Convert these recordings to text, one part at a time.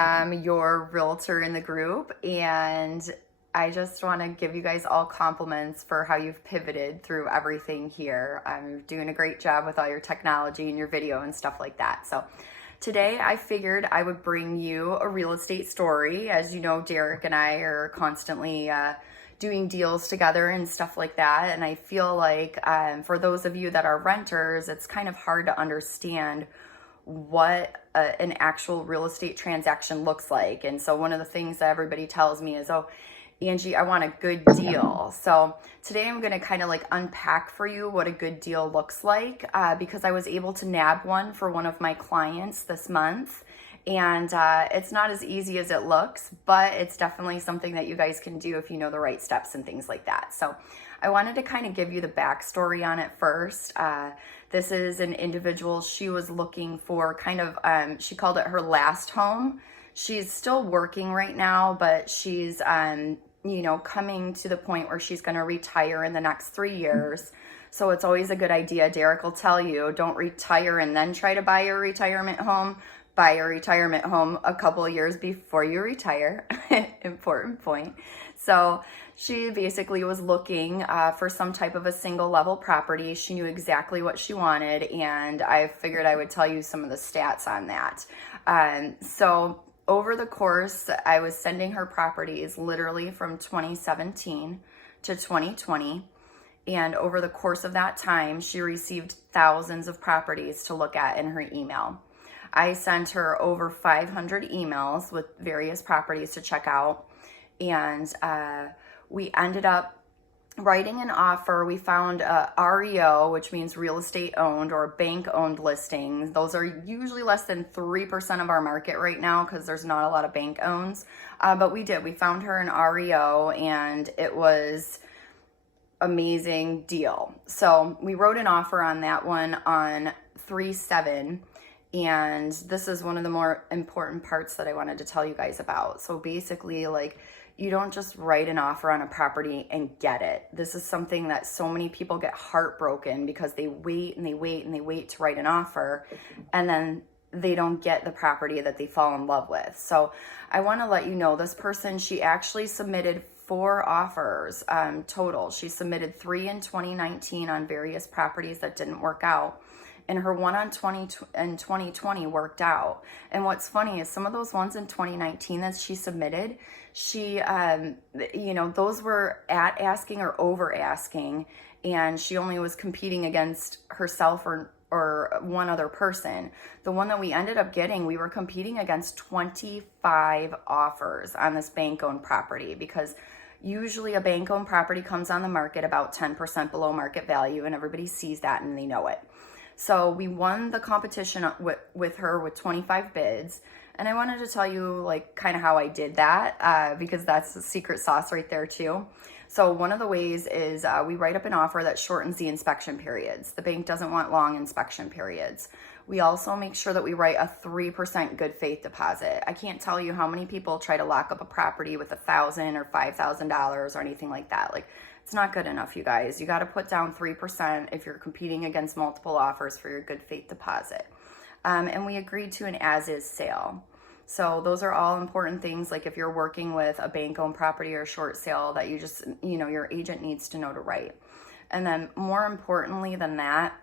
I'm your realtor in the group, and I just want to give you guys all compliments for how you've pivoted through everything here. You're doing a great job with all your technology and your video and stuff like that. So today I figured I would bring you a real estate story. As you know, Derek and I are constantly doing deals together and stuff like that. And I feel like for those of you that are renters, it's kind of hard to understand what an actual real estate transaction looks like. And so one of the things that everybody tells me is, oh, Angie, I want a good deal. So today I'm going to kind of like unpack for you what a good deal looks like because I was able to nab one for one of my clients this month. And it's not as easy as it looks, but it's definitely something that you guys can do if you know the right steps and things like that. So I wanted to kind of give you the backstory on it first. This is an individual. She was looking for kind of, she called it her last home. She's still working right now, but she's, coming to the point where she's going to retire in the next 3 years. So it's always a good idea. Derek will tell you, don't retire and then try to buy your retirement home. Buy a retirement home a couple of years before you retire. Important point. So she basically was looking for some type of a single level property. She knew exactly what she wanted, and I figured I would tell you some of the stats on that. So over the course, I was sending her properties literally from 2017 to 2020. And over the course of that time, she received thousands of properties to look at in her email. I sent her over 500 emails with various properties to check out. And we ended up writing an offer. We found a REO, which means real estate owned, or bank owned listings. Those are usually less than 3% of our market right now because there's not a lot of bank owns. But we found her an REO, and it was amazing deal. So we wrote an offer on that one on 3/7. And this is one of the more important parts that I wanted to tell you guys about. So basically, like, you don't just write an offer on a property and get it. This is something that so many people get heartbroken because they wait and they wait and they wait to write an offer, and then they don't get the property that they fall in love with. So I want to let you know, this person, she actually submitted 4 offers total. She submitted 3 in 2019 on various properties that didn't work out. And her one in 2020 worked out. And what's funny is some of those ones in 2019 that she submitted, she, those were at asking or over asking, and she only was competing against herself or one other person. The one that we ended up getting, we were competing against 25 offers on this bank-owned property, because usually a bank-owned property comes on the market about 10% below market value, and everybody sees that and they know it. So we won the competition with her with 25 bids. And I wanted to tell you like kind of how I did that because that's the secret sauce right there too. So one of the ways is we write up an offer that shortens the inspection periods. The bank doesn't want long inspection periods. We also make sure that we write a 3% good faith deposit. I can't tell you how many people try to lock up a property with $1,000 or $5,000 or anything like that. Like, it's not good enough, you guys. You got to put down 3% if you're competing against multiple offers for your good faith deposit. And we agreed to an as-is sale. So those are all important things. Like if you're working with a bank-owned property or short sale that you just, your agent needs to know to write. And then more importantly than that,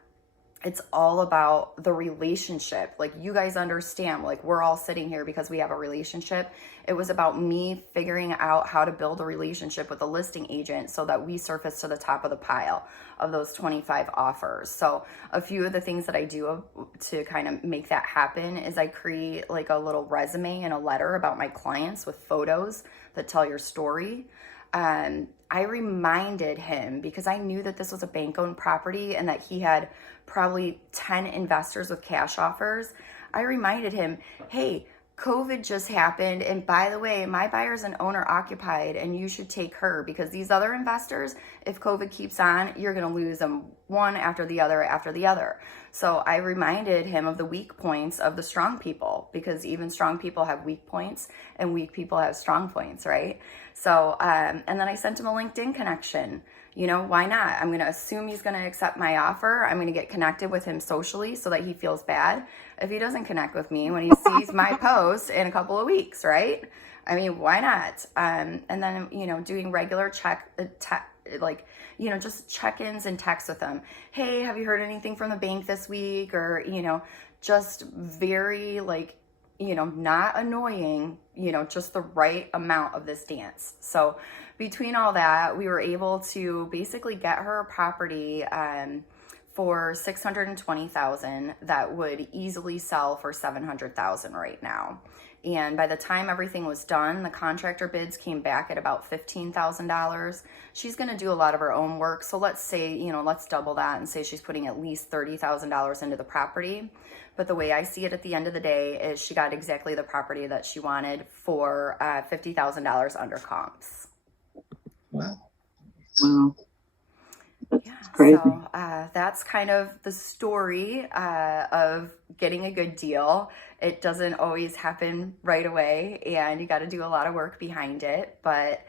it's all about the relationship. Like, you guys understand, like, we're all sitting here because we have a relationship. It was about me figuring out how to build a relationship with a listing agent so that we surface to the top of the pile of those 25 offers. So a few of the things that I do to kind of make that happen is I create like a little resume and a letter about my clients with photos that tell your story. I reminded him, because I knew that this was a bank-owned property and that he had probably 10 investors with cash offers. I reminded him, hey, COVID just happened, and by the way, my buyer's an owner occupied, and you should take her, because these other investors, if COVID keeps on, you're going to lose them one after the other after the other. So I reminded him of the weak points of the strong people, because even strong people have weak points and weak people have strong points, right? So, and then I sent him a LinkedIn connection. You know, why not? I'm going to assume he's going to accept my offer. I'm going to get connected with him socially so that he feels bad. if he doesn't connect with me when he sees my post in a couple of weeks, right? I mean, why not? And then, doing regular just check-ins and texts with them. Hey, have you heard anything from the bank this week? Or, just very not annoying, just the right amount of this dance. So between all that, we were able to basically get her a property for $620,000 that would easily sell for $700,000 right now. And by the time everything was done, the contractor bids came back at about $15,000. She's going to do a lot of her own work. So let's say, let's double that and say she's putting at least $30,000 into the property. But the way I see it at the end of the day is she got exactly the property that she wanted for $50,000 under comps. Wow. That's crazy. So that's kind of the story of getting a good deal. It doesn't always happen right away, and you got to do a lot of work behind it. But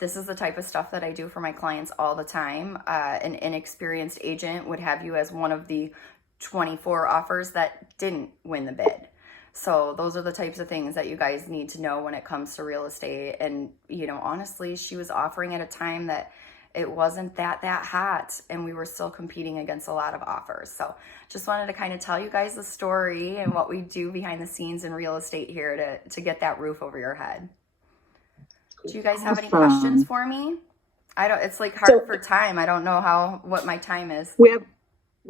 this is the type of stuff that I do for my clients all the time. An inexperienced agent would have you as one of the 24 offers that didn't win the bid. So those are the types of things that you guys need to know when it comes to real estate. And, honestly, she was offering at a time that it wasn't that hot, and we were still competing against a lot of offers. So just wanted to kind of tell you guys the story and what we do behind the scenes in real estate here to get that roof over your head. Do you guys have any questions for me? It's like hard for time. I don't know what my time is. We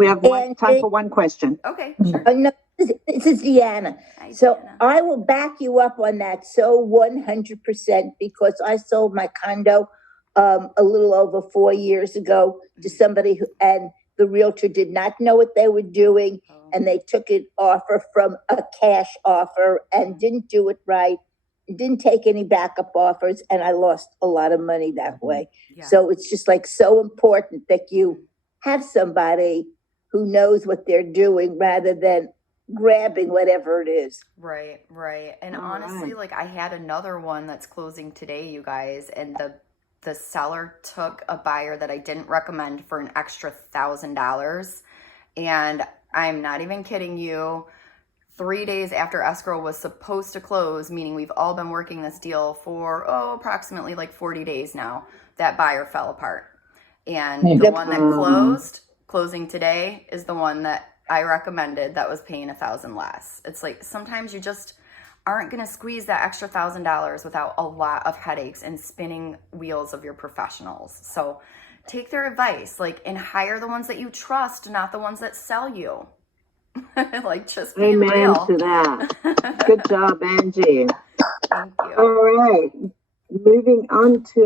have time for one question. Okay, sure. No, this is Deanna. Hi, So Deanna. I will back you up on that 100% because I sold my condo a little over 4 years ago to somebody and the realtor did not know what they were doing, and they took an offer from a cash offer and didn't do it right, didn't take any backup offers, and I lost a lot of money that way. Yeah. So it's just so important that you have somebody who knows what they're doing rather than grabbing whatever it is. Right. And All honestly, right. I had another one that's closing today, you guys, and the seller took a buyer that I didn't recommend for an extra $1,000. And I'm not even kidding you. 3 days after escrow was supposed to close, meaning we've all been working this deal for approximately 40 days now, that buyer fell apart. And the one that closing today is the one that I recommended that was paying $1,000 less. It's sometimes you just aren't going to squeeze that extra $1,000 without a lot of headaches and spinning wheels of your professionals. So take their advice, and hire the ones that you trust, not the ones that sell you. Just be Amen real. to that. Good job, Angie. Thank you. All right. Moving on to